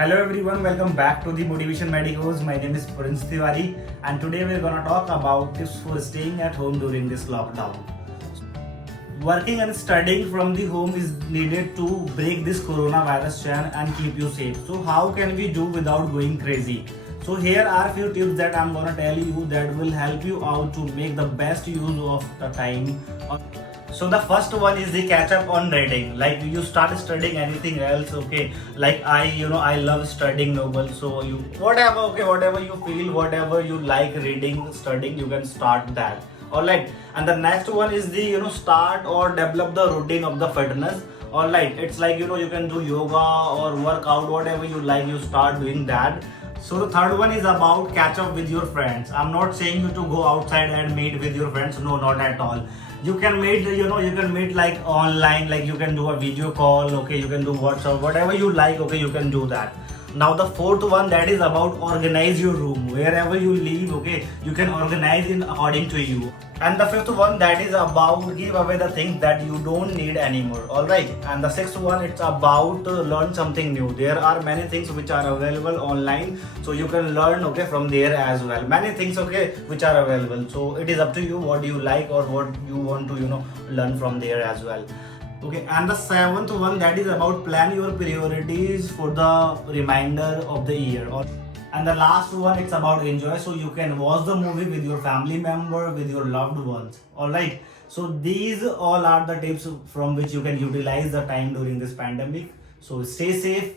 Hello everyone, welcome back to the Motivation Medicose. My name is Prince Tiwari and today we're gonna talk about tips for staying at home during this lockdown. Working and studying from the home is needed to break this coronavirus chain and keep you safe. So how can we do without going crazy? So here are few tips that I'm gonna tell you that will help you out to make the best use of the time. So the first one is the catch up on reading. Like you start studying anything else, okay? Like I love studying novels. So you whatever you feel, whatever you like reading, studying, you can start that. Alright. And the next one is the start or develop the routine of the fitness. Alright. It's like you can do yoga or workout, whatever you like, you start doing that. So the third one is about catch up with your friends. I'm not saying you to go outside and meet with your friends. No, not at all. You can meet, you can meet like online, like you can do a video call, okay, you can do WhatsApp, whatever you like, okay, you can do that. Now the fourth one, that is about organize your room. Wherever you live, okay, you can organize in according to you. And the fifth one, that is about give away the things that you don't need anymore. Alright. And the sixth one, it's about learn something new. There are many things which are available online, so you can learn, okay, from there as well. Many things, okay, which are available. So it is up to you what you like or what you want to learn from there as well. Okay, and the seventh one, that is about plan your priorities for the remainder of the year. And the last one, it's about enjoy, so you can watch the movie with your family member, with your loved ones. Alright, so these all are the tips from which you can utilize the time during this pandemic. So stay safe,